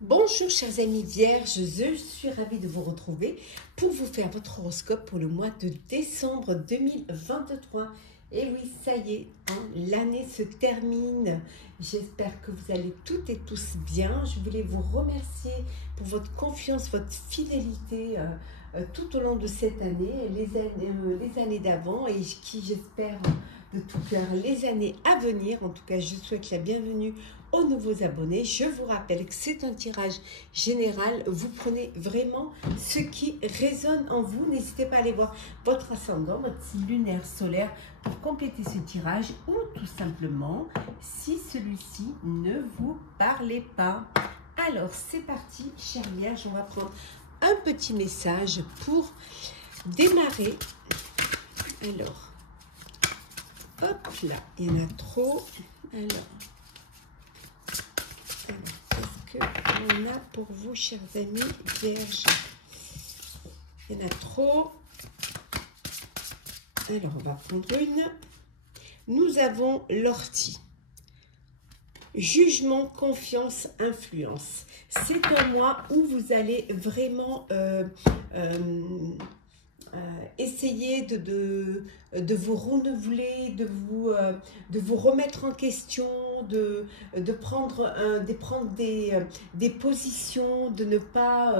Bonjour chers amis vierges, je suis ravie de vous retrouver pour vous faire votre horoscope pour le mois de décembre 2023. Et oui, ça y est, l'année se termine. J'espère que vous allez toutes et tous bien. Je voulais vous remercier pour votre confiance, votre fidélité tout au long de cette année, les années d'avant et qui j'espère de tout cœur les années à venir. En tout cas, je souhaite la bienvenue aux nouveaux abonnés. Je vous rappelle que c'est un tirage général. Vous prenez vraiment ce qui résonne en vous. N'hésitez pas à aller voir votre ascendant, votre signe lunaire solaire pour compléter ce tirage ou tout simplement si celui-ci ne vous parlait pas. Alors, c'est parti, chère Vierge. On va prendre un petit message pour démarrer. Alors, hop là, il y en a trop. Alors, qu'est-ce qu'on a pour vous, chers amis vierges? Il y en a trop. Alors, on va prendre une. Nous avons l'ortie. Jugement, confiance, influence. C'est un mois où vous allez vraiment essayer de vous renouveler, de vous remettre en question, de prendre des positions, de ne pas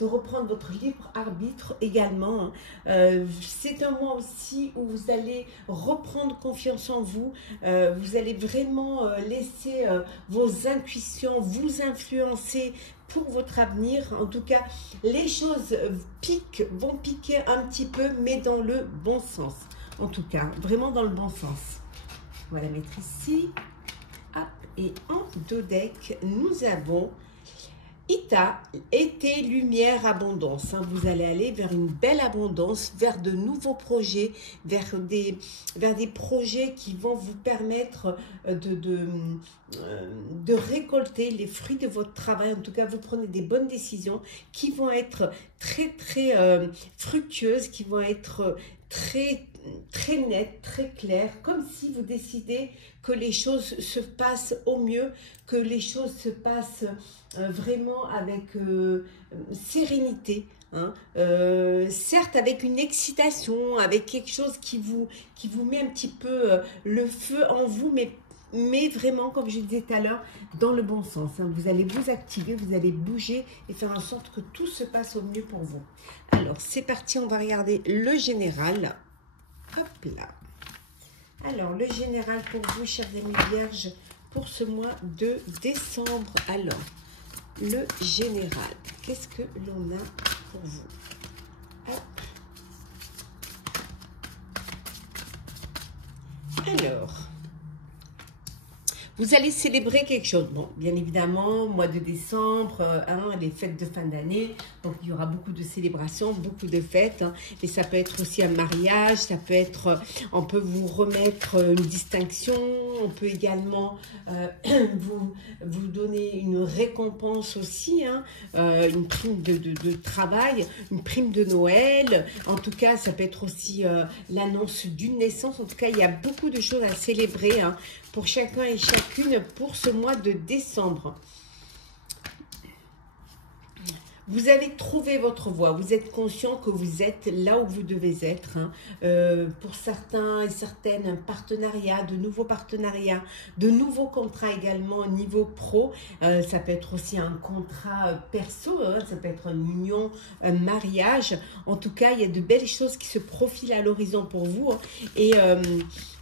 de reprendre votre libre arbitre également. C'est un mois aussi où vous allez reprendre confiance en vous. Vous allez vraiment laisser vos intuitions vous influencer pour votre avenir. En tout cas, les choses vont piquer un petit peu, mais dans le bon sens. En tout cas, vraiment dans le bon sens. On va la mettre ici. Hop. Et en dos deck, nous avons Ita, été, lumière, abondance. Vous allez aller vers une belle abondance, vers de nouveaux projets, vers des projets qui vont vous permettre de récolter les fruits de votre travail. En tout cas, vous prenez des bonnes décisions qui vont être très fructueuses, qui vont être très nettes, très claires, comme si vous décidez que les choses se passent au mieux, que les choses se passent vraiment avec sérénité, certes avec une excitation, avec quelque chose qui vous met un petit peu le feu en vous, mais vraiment, comme je disais tout à l'heure, dans le bon sens. Vous allez vous activer, vous allez bouger et faire en sorte que tout se passe au mieux pour vous. Alors, c'est parti, on va regarder le général. Hop là. Alors, le général pour vous, chers amis vierges, pour ce mois de décembre. Alors, le général, qu'est-ce que l'on a pour vous? Hop. Alors, vous allez célébrer quelque chose. Bon, bien évidemment, mois de décembre, les fêtes de fin d'année. Donc, il y aura beaucoup de célébrations, beaucoup de fêtes. Et ça peut être aussi un mariage. Ça peut être, on peut vous remettre une distinction. On peut également vous donner une récompense aussi. Une prime de travail, une prime de Noël. En tout cas, ça peut être aussi l'annonce d'une naissance. En tout cas, il y a beaucoup de choses à célébrer pour chacun et chacune pour ce mois de décembre. Vous avez trouvé votre voie, vous êtes conscient que vous êtes là où vous devez être. Pour certains et certaines, un partenariat, de nouveaux partenariats, de nouveaux contrats également au niveau pro. Ça peut être aussi un contrat perso, ça peut être une union, un mariage. En tout cas, il y a de belles choses qui se profilent à l'horizon pour vous. Et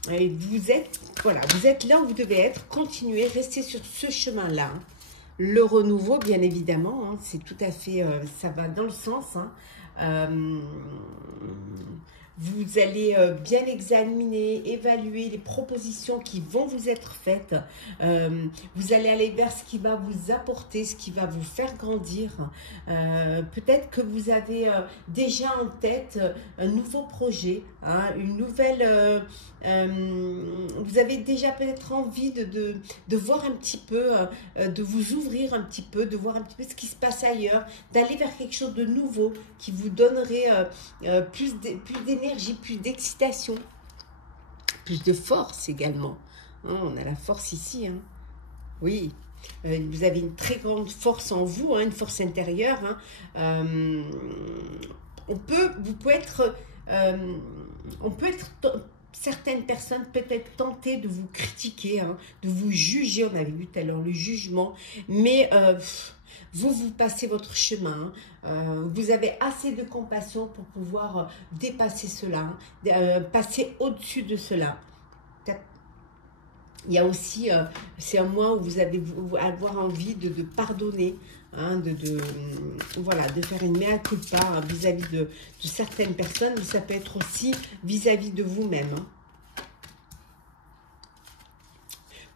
vous êtes là où vous devez être. Continuez, restez sur ce chemin-là. Le renouveau, bien évidemment, c'est tout à fait, ça va dans le sens. Vous allez bien examiner, évaluer les propositions qui vont vous être faites. Vous allez aller vers ce qui va vous apporter, ce qui va vous faire grandir. Peut-être que vous avez déjà en tête un nouveau projet, une nouvelle... vous avez déjà peut-être envie de voir un petit peu, de vous ouvrir un petit peu, de voir un petit peu ce qui se passe ailleurs, d'aller vers quelque chose de nouveau qui vous donnerait plus d'énergie, plus d'excitation, plus de force également. On a la force ici. Oui, Vous avez une très grande force en vous, hein, une force intérieure. Hein. On peut être certaines personnes peut-être tentées de vous critiquer, hein, de vous juger. On avait vu tout à l'heure le jugement, mais vous passez votre chemin. Vous avez assez de compassion pour pouvoir dépasser cela, hein, passer au-dessus de cela. Il y a aussi, c'est un mois où vous allez avoir envie de pardonner, hein, voilà, de faire une mea culpa, hein, vis-à-vis de certaines personnes, mais ça peut être aussi vis-à-vis de vous-même. Hein.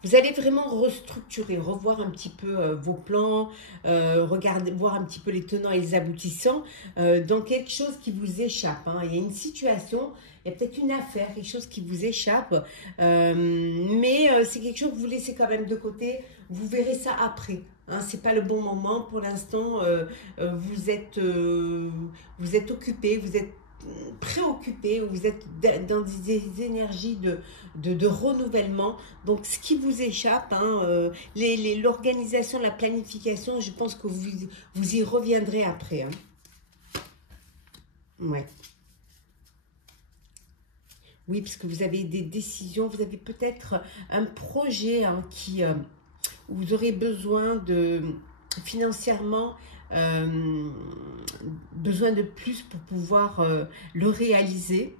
Vous allez vraiment restructurer, revoir un petit peu vos plans, voir un petit peu les tenants et les aboutissants dans quelque chose qui vous échappe. Hein. Il y a une situation, il y a peut-être une affaire, quelque chose qui vous échappe, mais c'est quelque chose que vous laissez quand même de côté. Vous verrez ça après. Hein, c'est pas le bon moment pour l'instant. Vous êtes occupé, vous êtes préoccupé, vous êtes dans des énergies de renouvellement. Donc, ce qui vous échappe, hein, l'organisation, la planification, je pense que vous y reviendrez après. Hein. Ouais. Oui, parce que vous avez des décisions, vous avez peut-être un projet, hein, où vous aurez besoin financièrement, besoin de plus pour pouvoir le réaliser.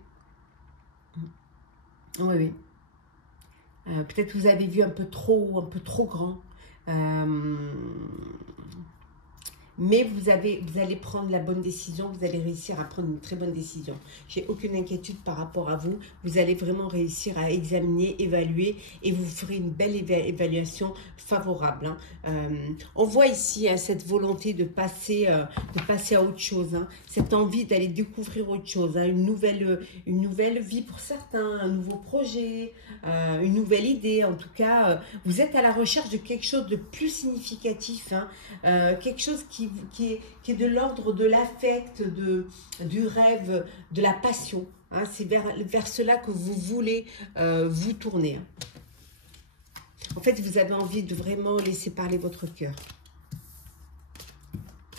Oui, oui. Peut-être que vous avez vu un peu trop grand. Mais vous allez prendre la bonne décision, vous allez réussir à prendre une très bonne décision. J'ai aucune inquiétude par rapport à vous. Vous allez vraiment réussir à examiner, évaluer et vous ferez une belle évaluation favorable. Hein. On voit ici, hein, cette volonté de passer à autre chose, hein, cette envie d'aller découvrir autre chose, hein, une nouvelle vie pour certains, un nouveau projet, une nouvelle idée. En tout cas, vous êtes à la recherche de quelque chose de plus significatif, hein, quelque chose qui est de l'ordre de l'affect, du rêve, de la passion. Hein, c'est vers cela que vous voulez vous tourner. En fait, vous avez envie de vraiment laisser parler votre cœur.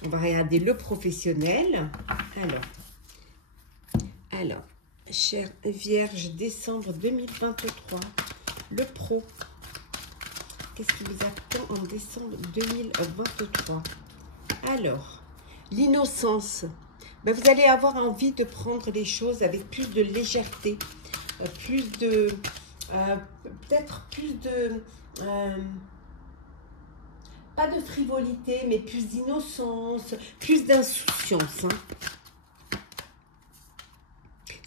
On va regarder le professionnel. Alors, chère Vierge, décembre 2023, le pro. Qu'est-ce qui vous attend en décembre 2023? Alors, l'innocence. Ben, vous allez avoir envie de prendre les choses avec plus de légèreté, peut-être plus de... pas de frivolité, mais plus d'innocence, plus d'insouciance. Hein.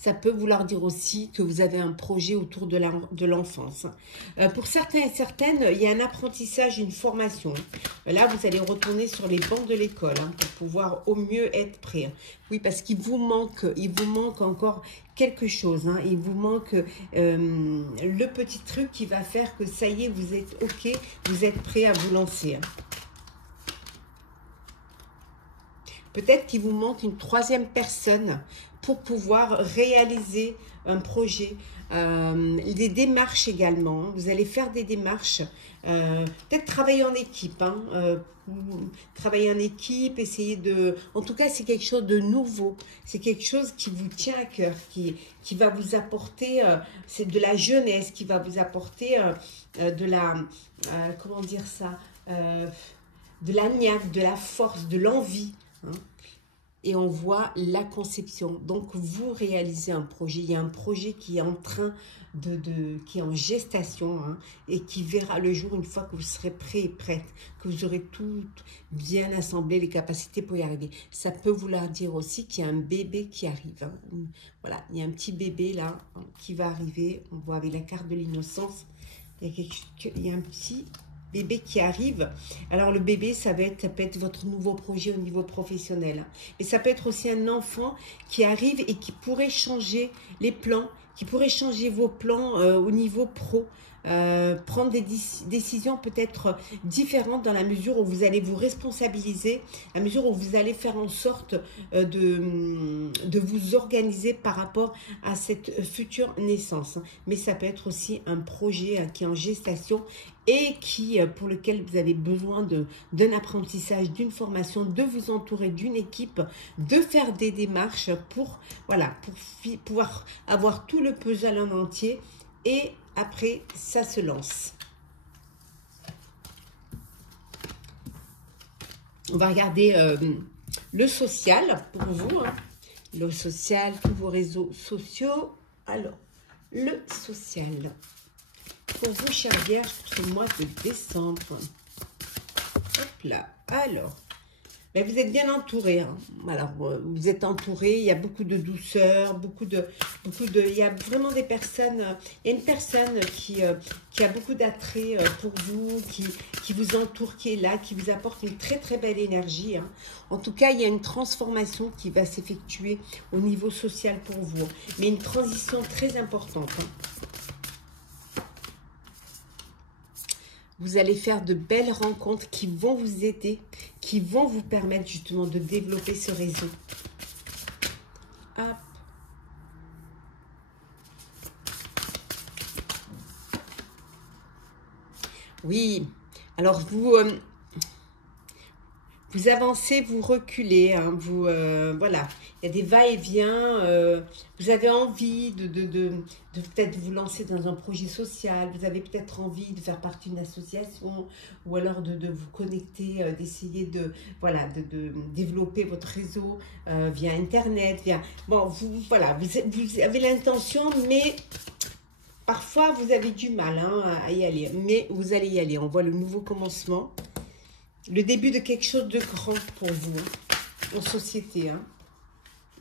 Ça peut vouloir dire aussi que vous avez un projet autour de l'enfance. Pour certains et certaines, il y a un apprentissage, une formation. Là, vous allez retourner sur les bancs de l'école, hein, pour pouvoir au mieux être prêt. Oui, parce qu'il vous manque encore quelque chose. Hein. Il vous manque le petit truc qui va faire que ça y est, vous êtes OK, vous êtes prêt à vous lancer. Hein. Peut-être qu'il vous manque une troisième personne pour pouvoir réaliser un projet. Des démarches également. Vous allez faire des démarches. Peut-être travailler en équipe. Hein, travailler en équipe, essayer de... En tout cas, c'est quelque chose de nouveau. C'est quelque chose qui vous tient à cœur, qui va vous apporter... c'est de la jeunesse, qui va vous apporter de la... comment dire ça, de la niaque, de la force, de l'envie. Hein. Et on voit la conception. Donc, vous réalisez un projet. Il y a un projet qui est en train qui est en gestation, hein, et qui verra le jour une fois que vous serez prêt et prête, que vous aurez tout bien assemblé, les capacités pour y arriver. Ça peut vouloir dire aussi qu'il y a un bébé qui arrive. Hein. Voilà, il y a un petit bébé là, hein, qui va arriver. On voit avec la carte de l'innocence. Il y a un petit bébé qui arrive. Alors le bébé, ça peut être votre nouveau projet au niveau professionnel. Mais ça peut être aussi un enfant qui arrive et qui pourrait changer les plans, qui pourrait changer vos plans au niveau pro. prendre des décisions peut-être différentes dans la mesure où vous allez vous responsabiliser, à mesure où vous allez faire en sorte de vous organiser par rapport à cette future naissance. Mais ça peut être aussi un projet qui est en gestation et pour lequel vous avez besoin d'un apprentissage, d'une formation, de vous entourer d'une équipe, de faire des démarches pour, voilà, pour pouvoir avoir tout le puzzle en entier et après, ça se lance. On va regarder le social pour vous, hein. Le social, tous vos réseaux sociaux. Alors, le social. Pour vous, chers vierges, pour le mois de décembre. Hop là. Alors, ben vous êtes bien entouré. Hein. Alors, vous êtes entouré. Il y a beaucoup de douceur, il y a vraiment des personnes. Il y a une personne qui a beaucoup d'attrait pour vous, qui vous entoure, qui est là, qui vous apporte une très très belle énergie. Hein. En tout cas, il y a une transformation qui va s'effectuer au niveau social pour vous, hein. Mais une transition très importante. Hein. Vous allez faire de belles rencontres qui vont vous aider, qui vont vous permettre justement de développer ce réseau. Hop. Oui, alors vous avancez, vous reculez, hein, voilà, il y a des va-et-vient, vous avez envie de peut-être vous lancer dans un projet social, vous avez peut-être envie de faire partie d'une association, ou alors de vous connecter, d'essayer voilà, de développer votre réseau via Internet, bon, voilà, vous avez l'intention, mais parfois vous avez du mal hein, à y aller, mais vous allez y aller, on voit le nouveau commencement. Le début de quelque chose de grand pour vous, en société. Hein.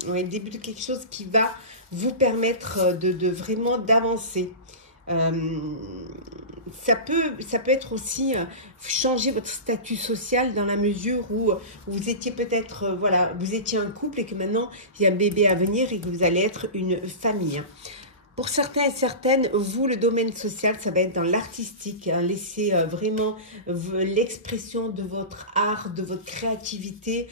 Ouais, le début de quelque chose qui va vous permettre de vraiment d'avancer. Ça peut être aussi changer votre statut social dans la mesure où vous étiez peut-être, voilà, vous étiez un couple et que maintenant, il y a un bébé à venir et que vous allez être une famille. Hein. Pour certains et certaines, vous, le domaine social, ça va être dans l'artistique. Hein, laisser vraiment l'expression de votre art, de votre créativité.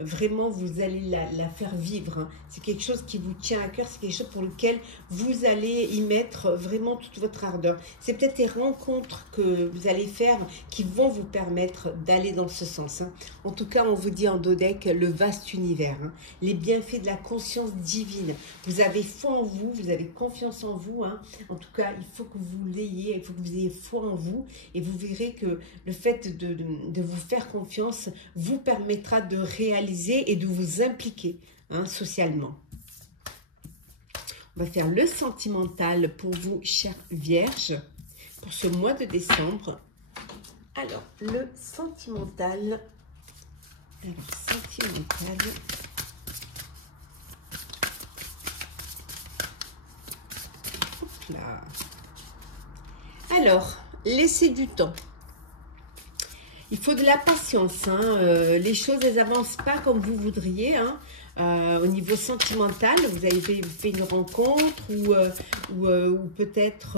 Vraiment, vous allez la faire vivre. Hein. C'est quelque chose qui vous tient à cœur. C'est quelque chose pour lequel vous allez y mettre vraiment toute votre ardeur. C'est peut-être des rencontres que vous allez faire qui vont vous permettre d'aller dans ce sens. Hein. En tout cas, on vous dit en Dodec, le vaste univers. Hein. Les bienfaits de la conscience divine. Vous avez foi en vous. Vous avez confiance en vous. Hein. En tout cas, il faut que vous l'ayez, il faut que vous ayez foi en vous. Et vous verrez que le fait de vous faire confiance vous permettra de réaliser et de vous impliquer hein, socialement. On va faire le sentimental pour vous, chères vierges, pour ce mois de décembre. Alors, le sentimental. Alors, sentimental. Là. Alors, laissez du temps. Il faut de la patience. Hein. Les choses, elles n'avancent pas comme vous voudriez. Hein. Au niveau sentimental, vous avez fait une rencontre ou peut-être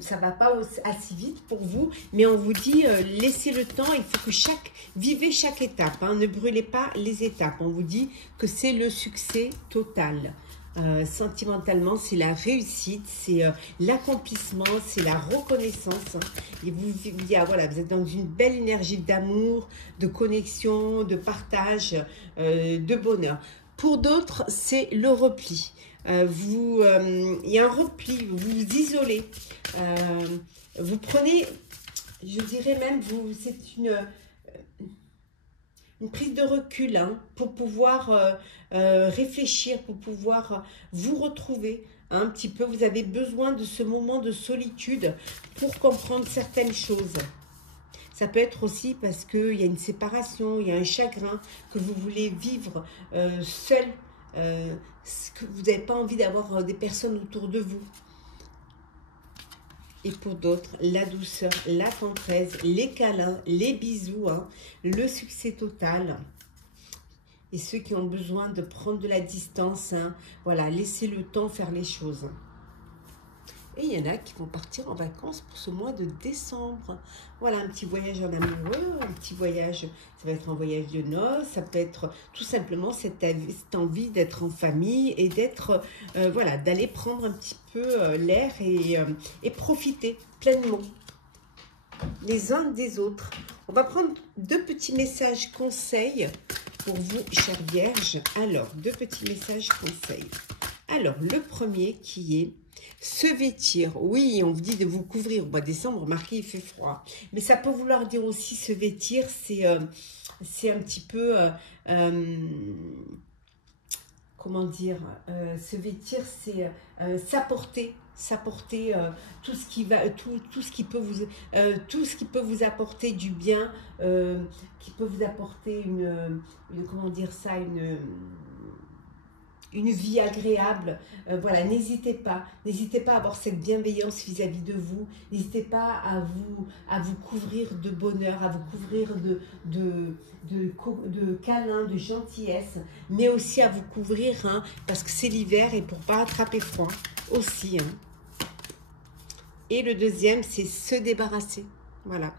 ça ne va pas assez vite pour vous. Mais on vous dit, laissez le temps. Il faut que vivez chaque étape. Hein. Ne brûlez pas les étapes. On vous dit que c'est le succès total. Sentimentalement, c'est la réussite, c'est l'accomplissement, c'est la reconnaissance. Hein. Et voilà, vous êtes dans une belle énergie d'amour, de connexion, de partage, de bonheur. Pour d'autres, c'est le repli. Il y a un repli, vous vous isolez. Vous prenez, je dirais même, c'est une prise de recul hein, pour pouvoir réfléchir, pour pouvoir vous retrouver hein, un petit peu. Vous avez besoin de ce moment de solitude pour comprendre certaines choses. Ça peut être aussi parce qu'il y a une séparation, il y a un chagrin que vous voulez vivre seul, que vous n'avez pas envie d'avoir des personnes autour de vous. Et pour d'autres, la douceur, la tendresse, les câlins, les bisous, hein, le succès total. Et ceux qui ont besoin de prendre de la distance, hein, voilà, laissez le temps faire les choses. Et il y en a qui vont partir en vacances pour ce mois de décembre. Voilà, un petit voyage en amoureux, un petit voyage, ça va être un voyage de noces, ça peut être tout simplement cette envie d'être en famille et d'être, voilà, d'aller prendre un petit peu l'air et profiter pleinement les uns des autres. On va prendre 2 petits messages conseils pour vous, chères vierges. Alors, 2 petits messages conseils. Alors, le premier qui est se vêtir. Oui, on vous dit de vous couvrir. Au mois de décembre, remarquez, il fait froid. Mais ça peut vouloir dire aussi se vêtir, c'est un petit peu... comment dire, se vêtir, c'est s'apporter tout ce qui va, tout ce qui peut vous, tout ce qui peut vous apporter du bien, qui peut vous apporter comment dire ça, une vie agréable. Voilà, n'hésitez pas à avoir cette bienveillance vis-à-vis de vous, n'hésitez pas à vous couvrir de bonheur, à vous couvrir de câlins, de gentillesse, mais aussi à vous couvrir, hein, parce que c'est l'hiver et pour pas attraper froid aussi. Hein. Et le deuxième, c'est se débarrasser. Voilà.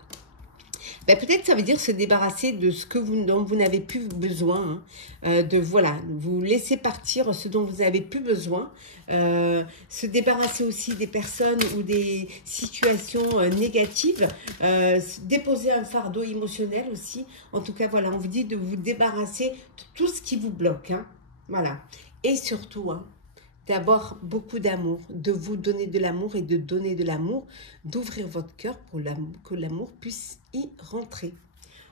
Ben, peut-être ça veut dire se débarrasser de ce dont vous n'avez plus besoin, hein, voilà, vous laisser partir ce dont vous n'avez plus besoin, se débarrasser aussi des personnes ou des situations négatives, déposer un fardeau émotionnel aussi. En tout cas, voilà, on vous dit de vous débarrasser de tout ce qui vous bloque, hein, voilà. Et surtout, hein, d'avoir beaucoup d'amour, de vous donner de l'amour et de donner de l'amour, d'ouvrir votre cœur pour que l'amour puisse y rentrer.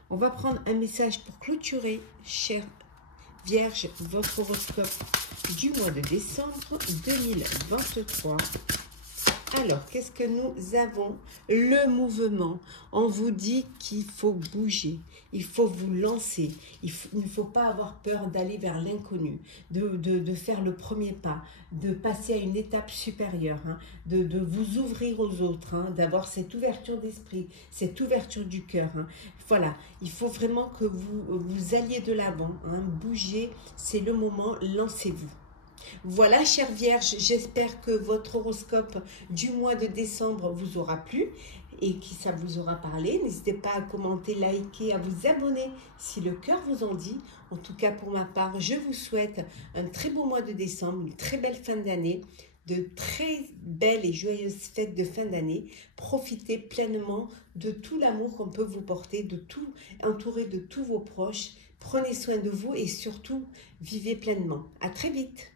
On va prendre un message pour clôturer, chère Vierge, votre horoscope du mois de décembre 2023. Alors, qu'est-ce que nous avons? Le mouvement. On vous dit qu'il faut bouger, il faut vous lancer. Il ne faut pas avoir peur d'aller vers l'inconnu, de faire le premier pas, de passer à une étape supérieure, hein, de vous ouvrir aux autres, hein, d'avoir cette ouverture d'esprit, cette ouverture du cœur. Hein. Voilà, il faut vraiment que vous alliez de l'avant. Hein. Bouger, c'est le moment, lancez-vous. Voilà, chère Vierge, j'espère que votre horoscope du mois de décembre vous aura plu et que ça vous aura parlé. N'hésitez pas à commenter, liker, à vous abonner si le cœur vous en dit. En tout cas, pour ma part, je vous souhaite un très beau mois de décembre, une très belle fin d'année, de très belles et joyeuses fêtes de fin d'année. Profitez pleinement de tout l'amour qu'on peut vous porter, de tout, entouré de tous vos proches. Prenez soin de vous et surtout, vivez pleinement. À très vite.